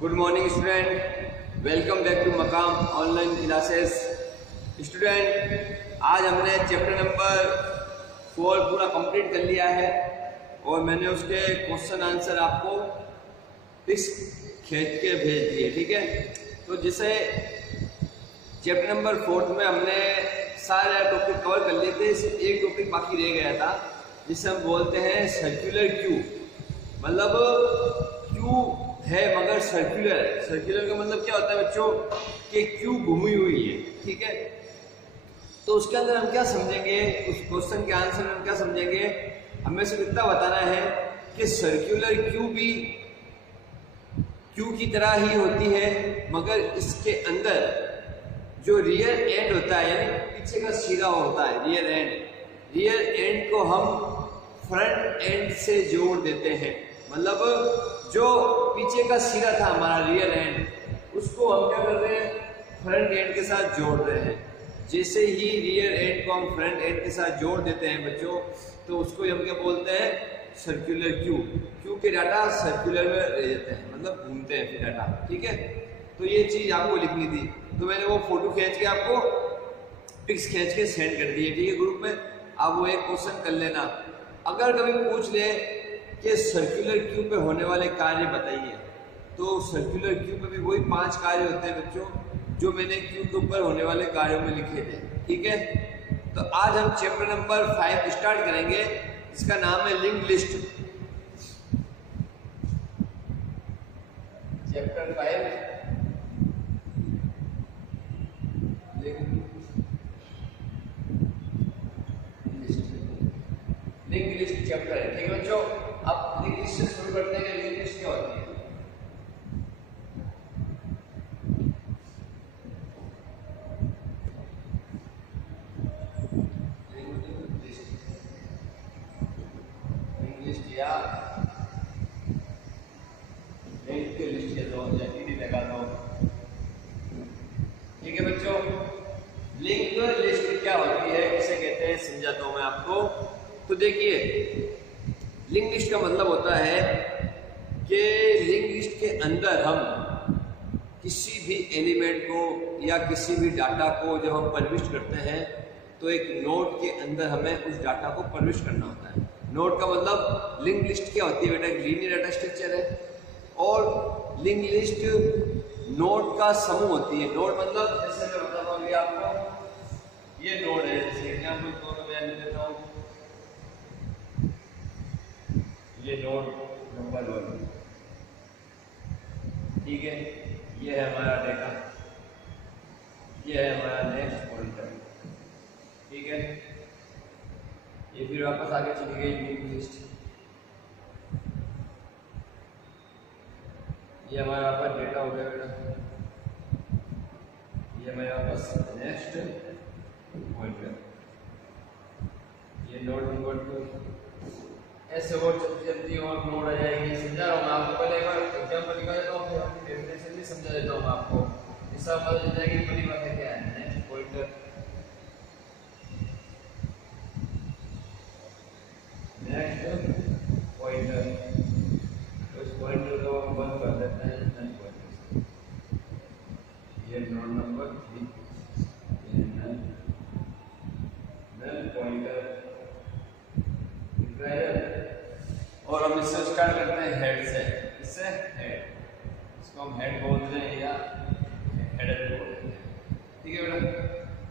Good morning student, welcome back to मकाम online classes. Student, आज हमने चैप्टर नंबर 4 पूरा कंप्लीट कर लिया है और मैंने उसके क्वेश्चन आंसर आपको पिक्स खींच के भेज दिए। ठीक है, तो जिसे चैप्टर नंबर 4 में हमने सारे टॉपिक कवर कर लिए थे, सिर्फ एक टॉपिक बाकी रह गया था जिसे हम बोलते हैं सर्कुलर क्यू। मतलब क्यू है मगर सर्कुलर है। सर्कुलर का मतलब क्या होता है बच्चों कि क्यू घूमी हुई है। ठीक है, तो उसके अंदर हम क्या समझेंगे, उस क्वेश्चन के आंसर में हम क्या समझेंगे, हमें सिर्फ इतना बताना है कि सर्कुलर क्यू भी क्यू की तरह ही होती है, मगर इसके अंदर जो रियर एंड होता है यानी पीछे का सिरा होता है, रियर एंड को हम फ्रंट एंड से जोड़ देते हैं। मतलब जो पीछे का सिरा था हमारा रियर एंड, उसको हम क्या कर रहे हैं, फ्रंट एंड के साथ जोड़ रहे हैं। जैसे ही रियर एंड को हम फ्रंट एंड के साथ जोड़ देते हैं बच्चों, तो उसको हम क्या बोलते हैं, सर्कुलर क्यू। क्यू के डाटा सर्कुलर में रह जाते हैं, मतलब घूमते हैं फिर डाटा। ठीक है, तो ये चीज आपको लिखनी थी, तो मैंने वो फोटो खींच के आपको पिक्स खींच के सेंड कर दिए। ठीक है, ग्रुप में आप वो एक क्वेश्चन कर लेना। अगर कभी पूछ ले कि सर्कुलर क्यू पे होने वाले कार्य बताइए, तो सर्कुलर क्यू पे भी वही 5 कार्य होते हैं बच्चों जो मैंने क्यू के ऊपर होने वाले कार्यों में लिखे थे। ठीक है, तो आज हम चैप्टर नंबर 5 स्टार्ट करेंगे, इसका नाम है link list. Chapter 5 link list chapter है। ठीक है बच्चों, अब लिंक लिस्ट से शुरू करते हैं। लिंक लिस्ट क्या होती है? लिंक लिस्ट या लिंक की लिस्ट के दो जैसी लगा दो। ठीक है बच्चों, लिंक लिस्ट क्या होती है, किसे कहते हैं, समझाता हूं मैं आपको। तो देखिए, लिंक लिस्ट का मतलब होता है कि लिंक लिस्ट के अंदर हम किसी भी एलिमेंट को या किसी भी डाटा को जब हम प्रविष्ट करते हैं, तो एक नोड के अंदर हमें उस डाटा को प्रविष्ट करना होता है। नोड का मतलब, लिंक लिस्ट क्या होती है बेटा, एक लीनियर डाटा स्ट्रक्चर है और लिंक लिस्ट नोड का समूह होती है। नोड मतलब, जैसे मैं बताता हूँ आपको, ये नोड है, जैसे एग्जाम्पल को मैं बयान देता हूँ, ये नोड नंबर 1। ठीक है, ये है हमारा डेटा, ये है हमारा नेक्स्ट पॉइंटर। ठीक है, ये फिर वापस आगे चली गई लिंक लिस्ट। ये हमारा वापस डेटा हो गया बेटा, ये हमारे वापस नेक्स्ट पॉइंटर, ये नोड नंबर 2। ऐसे और चलती और नोड आ जाएगी। समझा रहा हूँ मैं आपको, पहले एक बार एग्जाम्पल निकाल देता हूँ, फिर हम डेफिनेशन भी समझा देता हूँ आपको, इसका पता चल जाएगी बड़ी बात है क्या है। नेक्स्ट पॉइंटर, नेक्स्ट पॉइंटर, उस पॉइंटर को हम बंद कर देते हैं नल पॉइंटर। ये नोड नंबर 3, ये नल पॉइंटर। और हम इससे स्टार्ट करते हैं हेड से। इससे हेड, इसको हम हेड बोलते हैं या हेडर बोलते हैं। ठीक है बेटा,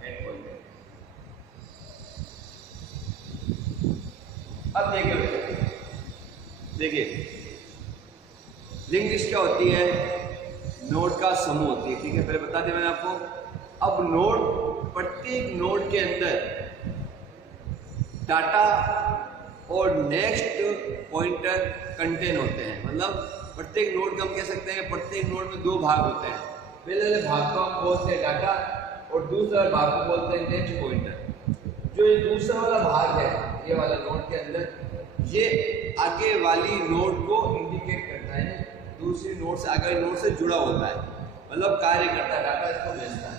हेड बोलते हैं। अब देखिए लिंक लिस्ट क्या होती है, नोड का समूह होती है। ठीक है, पहले बता दिया मैंने आपको। अब नोड, प्रत्येक नोड के अंदर डाटा और नेक्स्ट पॉइंटर कंटेन होते हैं। मतलब प्रत्येक नोड का हम कह सकते हैं, प्रत्येक नोड में 2 भाग होते हैं। पहले वाले भाग को हम बोलते हैं डाटा और दूसरा भाग को बोलते हैं नेक्स्ट पॉइंटर। जो ये दूसरा वाला भाग है, ये वाला नोड के अंदर, ये आगे वाली नोड को इंडिकेट करता है, दूसरी नोड से, आगे वाली नोड से जुड़ा होता है, मतलब कार्य करता है, डाटा इसको भेजता है।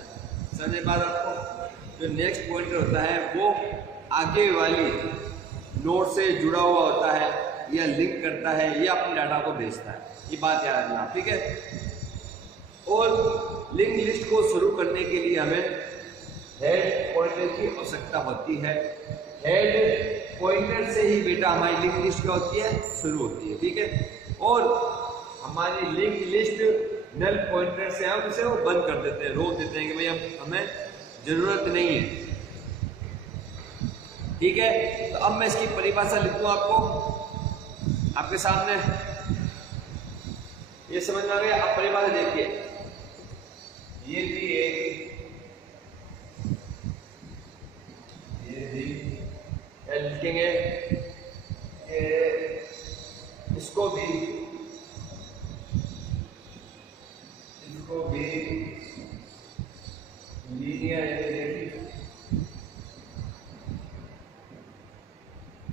समझे बात आपको? जो नेक्स्ट पॉइंटर होता है वो आगे वाली नोड से जुड़ा हुआ होता है या लिंक करता है या अपने डाटा को भेजता है। ये बात याद रखना। ठीक है, और लिंक लिस्ट को शुरू करने के लिए हमें हेड पॉइंटर की आवश्यकता होती है। हेड पॉइंटर से ही बेटा हमारी लिंक लिस्ट क्या होती है, शुरू होती है। ठीक है, और हमारी लिंक लिस्ट नल पॉइंटर से हम इसे वो बंद कर देते हैं, रोक देते हैं कि भाई अब हमें जरूरत नहीं है। ठीक है, तो अब मैं इसकी परिभाषा लिखूं आपको आपके सामने, ये समझ में आ गया। अब परिभाषा देखिए, ये भी एक, ये भी लिखेंगे, इसको भी लीनियर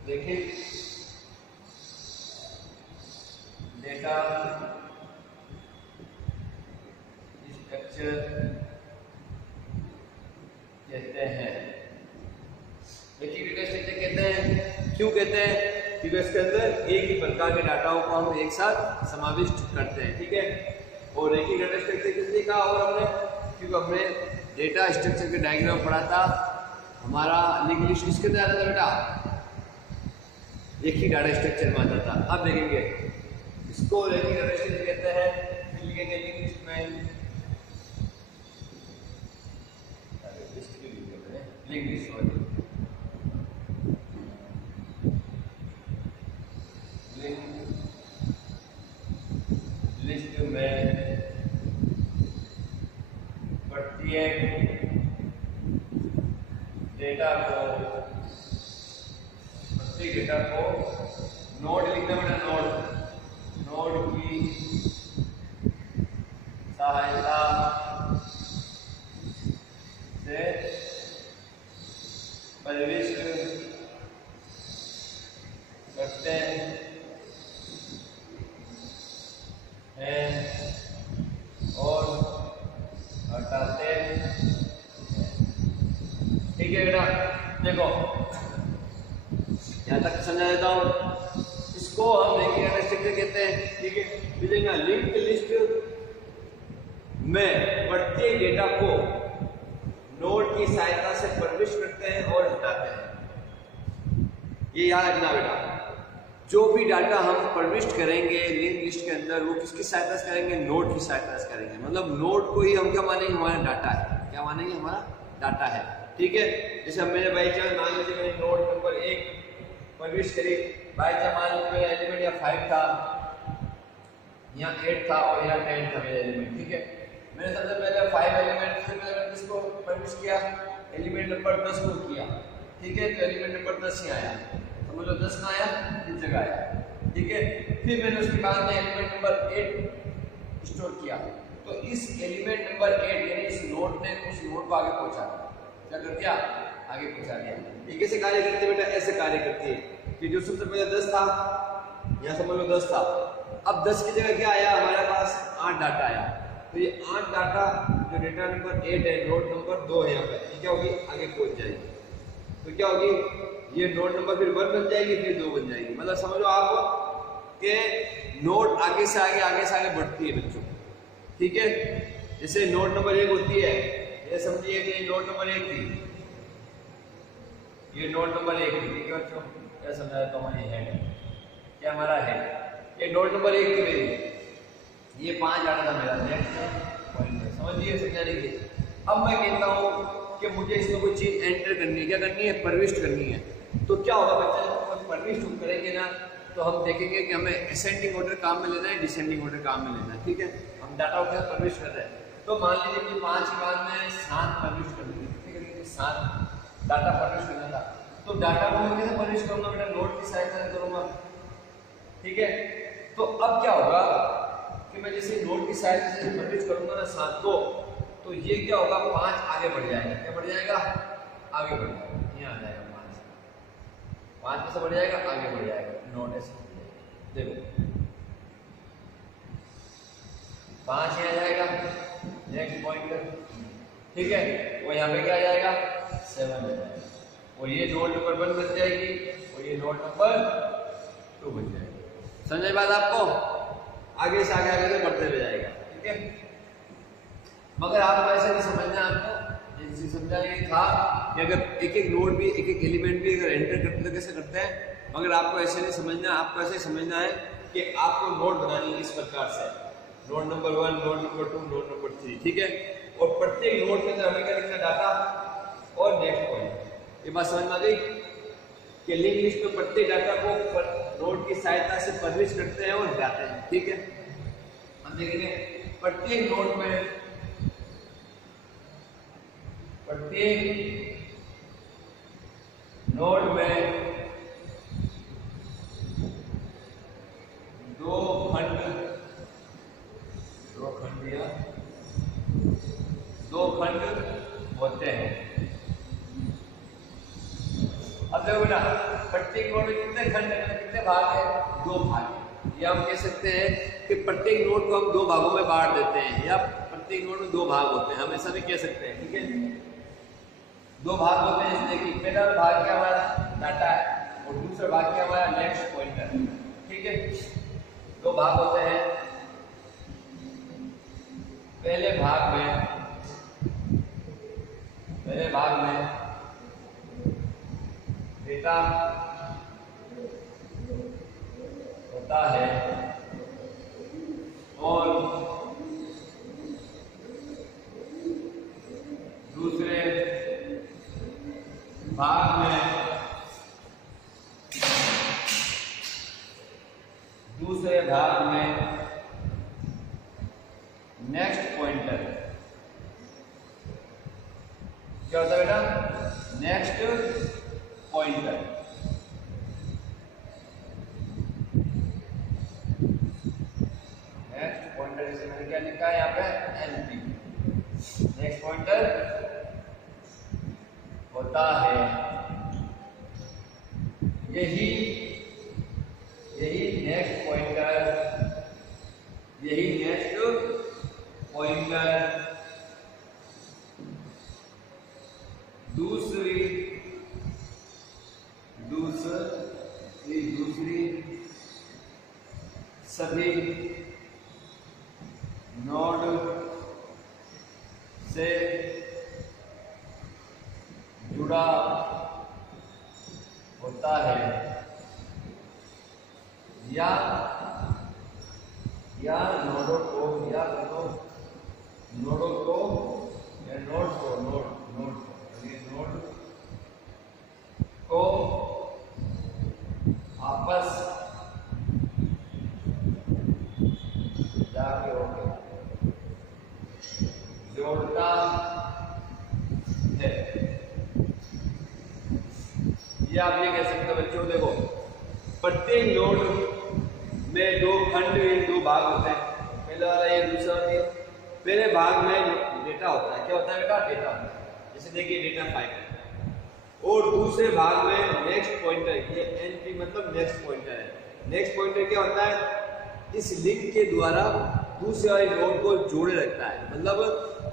देखिए डेटा स्ट्रक्चर कहते हैं। देखिए डेटा स्ट्रक्चर कहते हैं, क्यों कहते हैं, क्योंकि इसके अंदर एक ही प्रकार के डाटाओं को हम एक साथ समाविष्ट करते हैं। ठीक है, और एक ही डेटा स्ट्रक्चर किसने कहा, और हमने, क्योंकि हमने डेटा स्ट्रक्चर के डायग्राम पढ़ा था, हमारा लिंक लिस्ट किसके अंदर आता था बेटा, एक ही डाटा स्ट्रक्चर में आता था। अब देखेंगे इसको एक ही डाटा स्ट्रक्चर कहते हैं, फिर लिखेंगे लिंक लिस्ट में लिंक लिस्ट लिस्ट में प्रत्येक डेटा को नोड लिखना बेटा, नोड की सहायता से प्रविष्ट करते हैं और हटाते हैं। ठीक है बेटा, देखो यहाँ तक समझा देता हूँ। इसको हम रेखीय स्ट्रक्चर कहते हैं। ठीक है, मिलेगा लिंक लिस्ट में प्रत्येक डेटा को नोड की सहायता से प्रविष्ट करते हैं और हटाते हैं। ये याद रखना बेटा, जो भी डाटा हम प्रविष्ट करेंगे लिंक लिस्ट के अंदर, वो किसकी सहायता से करेंगे, नोड की सहायता से करेंगे। मतलब नोड को ही हम क्या मानेंगे, हमारा डाटा है। क्या मानेंगे, हमारा डाटा है। ठीक है, जैसे अब मेरे बाई चांस मान लीजिए मैंने नोड नंबर 1 प्रविष्ट करी, बाई चांस मान लीजिए मेरा एलिमेंट यहाँ 5 था, यहाँ 8 था और यहाँ 10 था मेरा एलिमेंट। ठीक है, मैंने सबसे पहले 5 एलिमेंट से मैंने किसको प्रविष्ट किया, एलिमेंट नंबर 10 को किया। ठीक है, तो एलिमेंट नंबर 10 ही आया, समझ लो 10 ना आया, इस जगह आया। ठीक है, फिर मैंने उसके बाद में एलिमेंट नंबर 8 स्टोर किया, तो इस एलिमेंट नंबर 8 यानी इस नोड ने उस नोड को आगे पहुंचा, क्या कर दिया, आगे पहुंचा दिया। ये कैसे कार्य करती है बेटा, ऐसे कार्य करती है कि जो सबसे पहले 10 था, यहाँ समझ लो 10 था, अब 10 की जगह क्या आया, हमारे पास 8 डाटा आया। तो ये 8 डाटा जो डेटा नंबर 8 है, नोड नंबर 2 है यहाँ पे, ये क्या होगी, आगे पहुंच जाएगी। तो क्या होगी, ये नोड नंबर फिर 1 बन जाएगी, फिर 2 बन जाएगी। मतलब समझ लो आप कि नोड आगे से आगे बढ़ती है बच्चों। ठीक है, जैसे नोड नंबर 1 होती है, ये समझिए कि ये नोड नंबर 1 थी, ये नोड नंबर 1 थी। ठीक है बच्चों, क्या समझा तो हमारे हेड, क्या हमारा हेड, ये नोड नंबर 1 थी मेरी, ये 5 डाटा था मेरा, नेक्स्ट पॉइंट समझिए समझाने के लिए। अब मैं कहता हूँ कि मुझे इसमें कोई चीज एंटर करनी है, क्या करनी है, प्रविष्ट करनी है। तो क्या होगा बच्चा, जब हम प्रविष्ट करेंगे ना, तो हम देखेंगे कि हमें असेंडिंग ऑर्डर काम में लेना है, डिसेंडिंग ऑर्डर काम में लेना है। ठीक है, हम डाटा को प्रविष्ट कर रहे हैं, तो मान लीजिए कि 5 के बाद में 7 प्रविष्ट कर देंगे। ठीक है, 7 डाटा प्रविष्ट करना था, तो डाटा को मैं कैसे प्रविष्ट करूंगा बेटा, नोड की सहायता से करूंगा। ठीक है, तो अब क्या होगा कि मैं जैसे नोड की सहायता से प्रविष्ट करूंगा ना 7 को, तो ये क्या होगा, 5 आगे बढ़ जाएगा। क्या बढ़ जाएगा, आगे बढ़ जाएगा, यहाँ आ जाएगा 5 में से बढ़ जाएगा, आगे बढ़ जाएगा, नोड ऐसे देखो 5 यहाँ जाएगा, नेक्स्ट पॉइंटर। ठीक है, वो यहाँ पे क्या आ जाएगा, 7 आ जाएगा, और ये नोड नंबर 1 बन जाएगी, और ये नोड नंबर 2 बन जाएगी। समझ बात आपको, आगे से बढ़ते हुए जाएगा। ठीक है, मगर आपको ऐसे नहीं समझना, आपको जैसे समझाने था कि अगर एक एक नोड भी एक एक एलिमेंट भी अगर एंटर करते तो कैसे करते हैं, मगर आपको ऐसे नहीं समझना, आपको ऐसे समझना है कि आपको नोड बनानी है इस प्रकार से, node number 1, node number 2, node number 3, ठीक है। और प्रत्येक नोड के अंदर हमें क्या लिखना, डाटा और नेक्स्ट पॉइंट। ये बात समझ में आ गई कि लिंक लिस्ट में प्रत्येक डाटा को नोड की सहायता से पब्लिश करते हैं और हटाते हैं, ठीक है। हम देखेंगे प्रत्येक नोड में दो खंड होते हैं। अब देखो बेटा, प्रत्येक नोड में कितने खंड है, कितने भाग है, 2 भाग। या हम कह सकते हैं कि प्रत्येक नोड को हम 2 भागों में बांट देते हैं, या प्रत्येक नोड में 2 भाग होते हैं, हम ऐसा भी कह सकते हैं, ठीक है। 2 भाग होते हैं, जैसे कि पहला भाग क्या हमारा डाटा है और दूसरा भाग क्या हमारा नेक्स्ट पॉइंटर, ठीक है। 2 भाग होते हैं। पहले भाग में डेटा होता है और दूसरे भाग में नेक्स्ट पॉइंटर क्या होता है बेटा, नेक्स्ट पॉइंटर। नेक्स्ट पॉइंटर जैसे मैंने क्या लिखा है यहाँ पे, एनपी। नेक्स्ट पॉइंटर होता है, यही नेक्स्ट पॉइंटर दूसरी सभी नोड से जुड़ा होता है, या नोडों को आपस जाके जोड़ता है। ये आप ये कह सकते हो बच्चों, देखो प्रत्येक नोड में 2 खंड, 2 भाग होते हैं। पहला वाला ये, दूसरा वाला। पहले भाग में डेटा होता है, क्या होता है बेटा, डेटा होता है, जैसे देखिए डेटा फाइल। और दूसरे भाग में नेक्स्ट पॉइंटर, ये एनपी मतलब नेक्स्ट पॉइंटर है। नेक्स्ट पॉइंटर क्या होता है, इस लिंक के द्वारा दूसरे वाले नोड को जोड़े रखता है, मतलब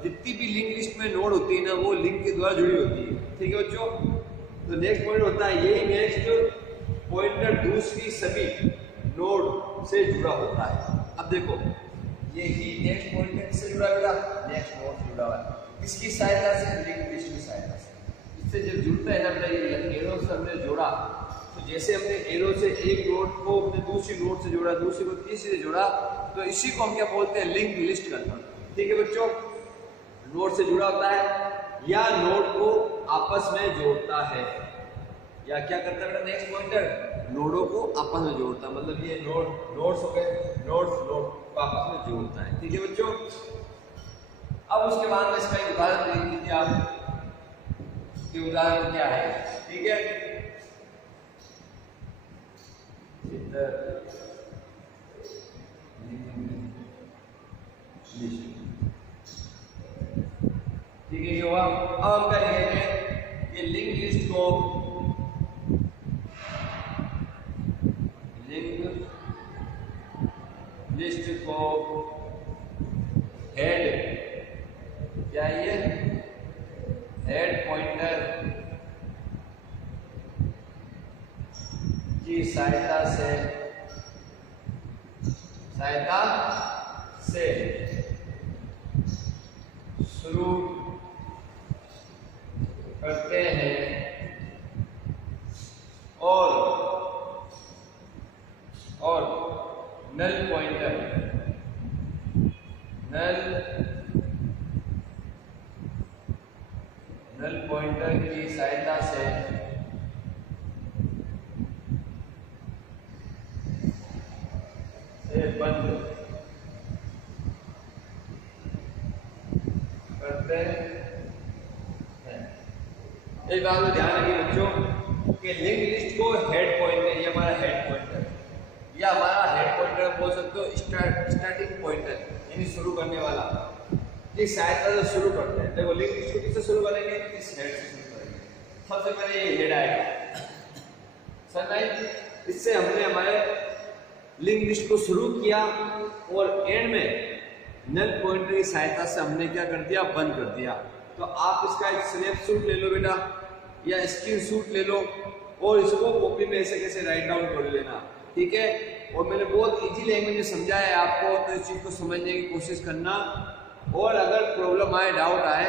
जितनी भी लिंक लिस्ट में नोड होती है ना, वो लिंक के द्वारा जुड़ी होती है, ठीक है बच्चों। तो नेक्स्ट पॉइंटर होता है, यही नेक्स्ट पॉइंटर दूसरी सभी नोड से जुड़ा होता है। अब देखो यही नेक्स्ट पॉइंटर किससे जुड़ा है, नेक्स्ट नोड से जुड़ा हुआ है, किसकी सहायता से, लिंक लिस्ट की सहायता से। इससे जब जुड़ता है ना, ये एरो से हमने जोड़ा, तो जैसे हमने एरो से एक नोड को अपने दूसरी नोड से जोड़ा, दूसरी को तीसरी से जोड़ा, तो इसी को हम क्या बोलते हैं, लिंक लिस्ट करना, ठीक है बच्चों। नोड से जुड़ा होता है या नोड को आपस में जोड़ता है, या क्या करता है नेक्स्ट पॉइंटर, नोडों को आपस में जोड़ता है, मतलब ये नोड्स हो गए, नोड को आपस में जोड़ता है, ठीक है बच्चों। अब उसके बाद में इसका एक उदाहरण देख लीजिए आप, कि उदाहरण क्या है, ठीक है। ठीक है, ये हुआ। अब हम क्या लिखेंगे, ये लिंक लिस्ट को हेड, क्या ये हेड पॉइंटर की सहायता से शुरू करते हैं और नल पॉइंटर की सहायता से बंद करते हैं। एक बात को ध्यान रखिए बच्चों कि लिंक लिस्ट को हेड पॉइंटर, ये हमारा हेड पॉइंटर या हमारा हेड पॉइंटर बोल सकते हो, स्टार्टिंग पॉइंटर यानी शुरू करने वाला, जिस सहायता से शुरू करते हैं। देखो लिंक लिस्ट को किससे शुरू करेंगे? इस हेड से शुरू करेंगे। सबसे पहले ये हेड आएगा सर नहीं, इससे हमने हमारे लिंक लिस्ट को शुरू किया और एंड में नल पॉइंटर की सहायता से हमने क्या कर दिया? बंद कर दिया। तो आप इसका एक स्नैपशॉट ले लो बेटा या स्क्रीनशॉट ले लो और इसको कॉपी में ऐसे कैसे राइट डाउन कर लेना, ठीक है। और मैंने बहुत इजी लैंग्वेज में समझाया है आपको, तो इस चीज को समझने की कोशिश करना। और अगर प्रॉब्लम आए, डाउट आए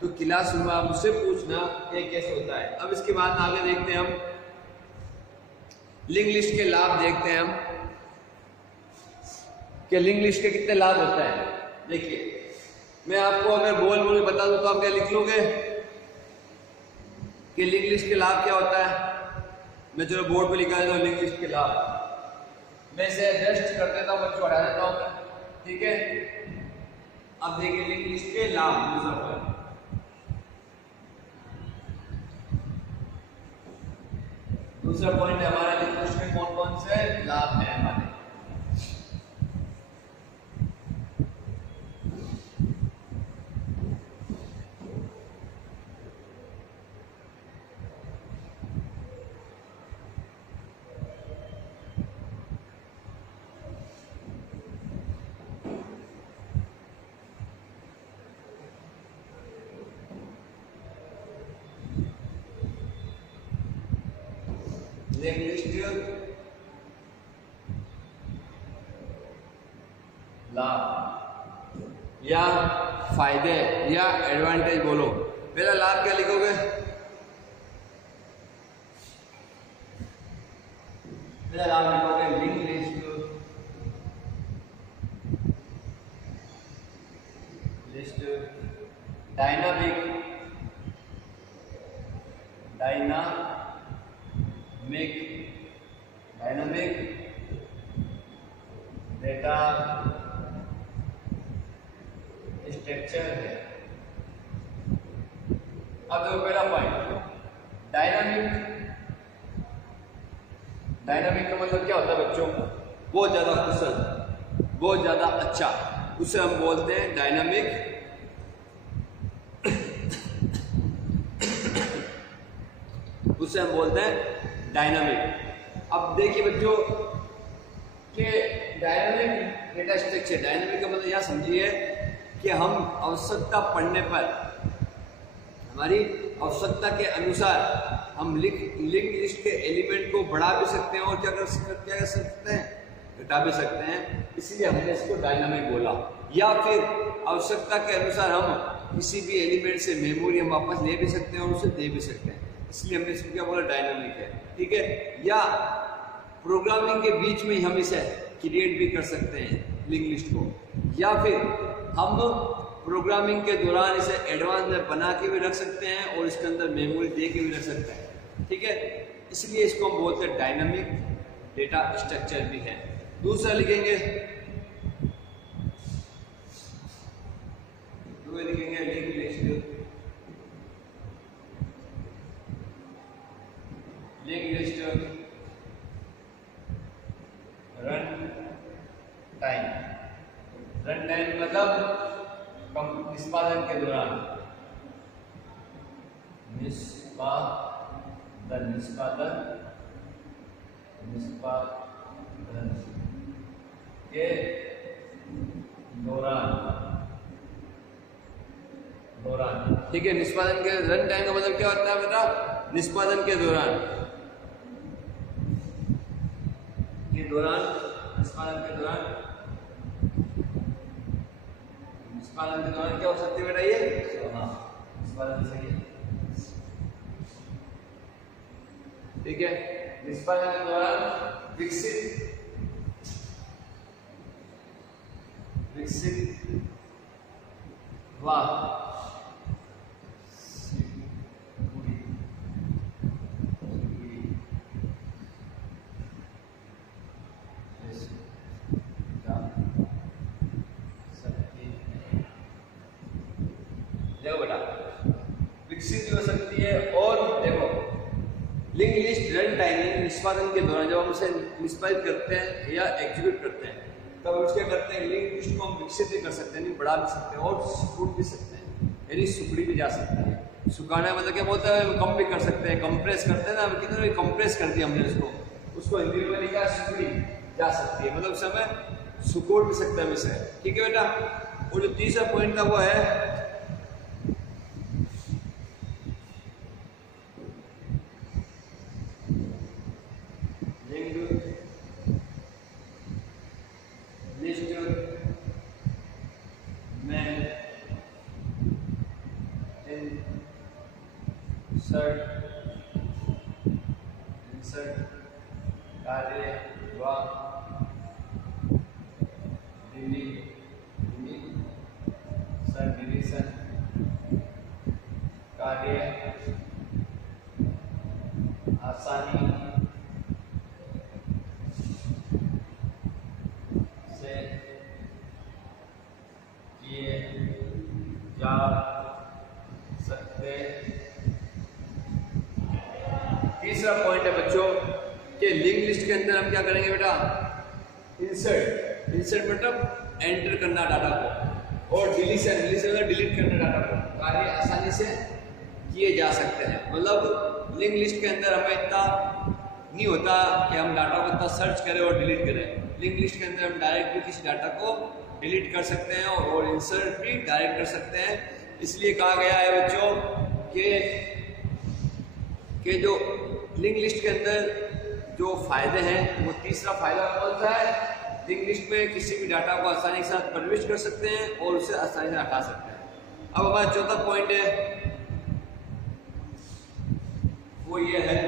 तो क्लास रूम में आप मुझसे पूछना ये कैसे होता है। अब इसके बाद आगे देखते हैं हम लिंक लिस्ट के लाभ, देखते हैं हम कि लिंक लिस्ट के कितने लाभ होते हैं। देखिए मैं आपको अगर बोल बता दूं तो आप क्या लिख लोगे कि लिंक लिस्ट के लाभ क्या होता है? मैं चलो बोर्ड पे लिखा देता हूँ लिंक लिस्ट के लाभ। मैं इसे एडजस्ट कर देता हूँ, बच्चों हटा देता हूँ, ठीक है। अब देखिए लिंक लिस्ट के लाभ, दूसरा पॉइंट है हमारा लिंक लिस्ट में कौन कौन से लाभ है हमारे। लिंक लिस्ट लाभ या फायदे या एडवांटेज बोलो। पहला लाभ क्या लिखोगे? पहला लाभ लिखोगे link list dynamic data structure है। अब देखो पहला पॉइंट डायनामिक का मतलब क्या होता है बच्चों? बहुत ज्यादा कुशल, बहुत ज्यादा अच्छा, उसे हम बोलते हैं डायनामिक। उसे हम बोलते हैं डायनामिक। अब देखिए बच्चों कि डायनामिक डेटा स्ट्रक्चर, डायनामिक का मतलब यह समझिए कि हम आवश्यकता पड़ने पर, हमारी आवश्यकता के अनुसार हम लिंक लिस्ट के एलिमेंट को बढ़ा भी सकते हैं और क्या कर सकते हैं? घटा भी सकते हैं। इसलिए हमने इसको डायनामिक बोला। या फिर आवश्यकता के अनुसार हम किसी भी एलिमेंट से मेमोरी हम वापस ले भी सकते हैं और उसे दे भी सकते हैं, इसलिए हमने इसको क्या बोला? डायनामिक है, ठीक है। या प्रोग्रामिंग के बीच में ही हम इसे क्रिएट भी कर सकते हैं लिंक लिस्ट को, या फिर हम प्रोग्रामिंग के दौरान इसे एडवांस में बना के भी रख सकते हैं और इसके अंदर मेमोरी दे के भी रख सकते हैं, ठीक है। इसलिए इसको हम बोलते हैं डायनामिक डेटा स्ट्रक्चर भी है। दूसरा लिखेंगे लिंक लिस्ट रन टाइम मतलब निष्पादन के दौरान, निष्पादन के दौरान, ठीक है। निष्पादन के रन टाइम का मतलब क्या होता है बेटा? निष्पादन के दौरान, निष्पादन के दौरान निष्पादन के दौरान क्या हो सकती है बेटा ये? हाँ, निष्पादन सही है। ठीक है, निष्पादन के दौरान विकसित वाह देखो बेटा विकसित हो सकती है। और देखो लिंक लिस्ट रन टाइमिंग निष्पादन के दौरान जब हम उसे निष्पादित करते हैं या एग्जीक्यूट करते हैं तब हम क्या करते हैं, लिंक लिस्ट को हम विकसित भी कर सकते हैं, बढ़ा भी सकते हैं और सुकूट भी सकते हैं, यानी सुखड़ी भी जा सकती है। सुखाना मतलब क्या बोलता है, कम भी कर सकते हैं, कंप्रेस करते हैं ना, कितने भी कंप्रेस कर दिया हमने उसको हिंदी में लिखा सुखड़ी जा सकती है, मतलब समय सुकोड़ भी सकता है विषय। ठीक है बेटा। और जो तीसरा पॉइंट था वो है इंसर्ट कार्य व डिलीशन कार्य आसानी से किए जा सकते। तीसरा पॉइंट है बच्चों कि लिंक लिस्ट के अंदर हम क्या करेंगे बेटा, इंसर्ट मतलब एंटर करना डाटा को, और डिलीशन मतलब डिलीट करना डाटा को, कार्य आसानी से किए जा सकते हैं। मतलब लिंक लिस्ट के अंदर हमें इतना नहीं होता कि हम डाटा को इतना सर्च करें और डिलीट करें। लिंक लिस्ट के अंदर हम डायरेक्ट भी किसी डाटा को डिलीट कर सकते हैं और इंसर्ट भी डायरेक्ट कर सकते हैं। इसलिए कहा गया है बच्चों कि जो लिंक लिस्ट के अंदर जो फायदे हैं वो तीसरा फायदा कौन सा है, लिंक लिस्ट में किसी भी डाटा को आसानी के साथ प्रविष्ट कर सकते हैं और उसे आसानी से हटा सकते हैं। अब हमारा चौथा पॉइंट है वो ये है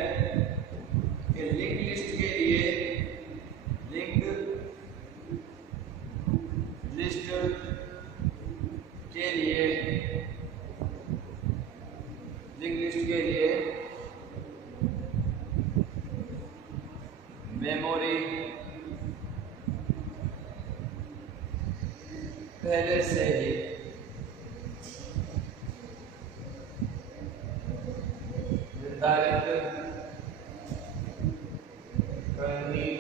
कि लिंक लिस्ट के लिए मेमोरी पहले से ही निर्धारित करनी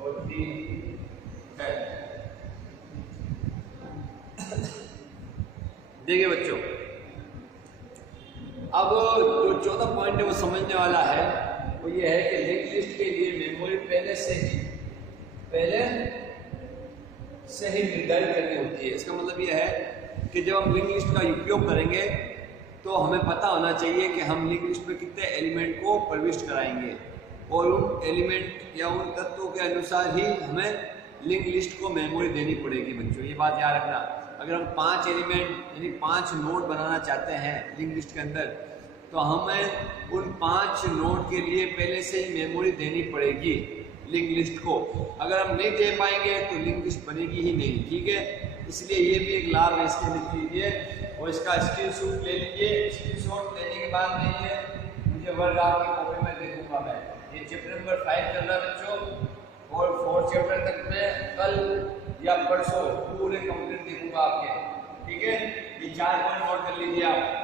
होती है। देखिए बच्चों, अब जो चौथा पॉइंट है वो समझने वाला है, वो ये है कि लिंक लिस्ट के लिए मेमोरी पहले से ही निर्धारित करनी होती है। इसका मतलब ये है कि जब हम लिंक लिस्ट का उपयोग करेंगे तो हमें पता होना चाहिए कि हम लिंक लिस्ट में कितने एलिमेंट को प्रविष्ट कराएंगे और उन एलिमेंट या उन तत्वों के अनुसार ही हमें लिंक लिस्ट को मेमोरी देनी पड़ेगी। बच्चों ये बात याद रखना, अगर हम 5 एलिमेंट यानी 5 नोड बनाना चाहते हैं लिंक लिस्ट के अंदर तो हमें उन 5 नोड के लिए पहले से ही मेमोरी देनी पड़ेगी लिंक लिस्ट को। अगर हम नहीं दे पाएंगे तो लिंक लिस्ट बनेगी ही नहीं। ठीक है, इसलिए ये भी एक लाभ है, इसके लिख लीजिए और इसका स्क्रीनशॉट ले लीजिए। स्क्रीनशॉट लेने के बाद में ये मुझे वर्ग आपकी कॉपी में दे दूंगा मैं। ये चैप्टर नंबर 5 चल रहा है बच्चों और 4 चैप्टर तक मैं कल या परसों पूरे कंप्लीट देखूंगा आपके। ठीक है, ये 4 पॉइंट नोट कर लीजिए आप।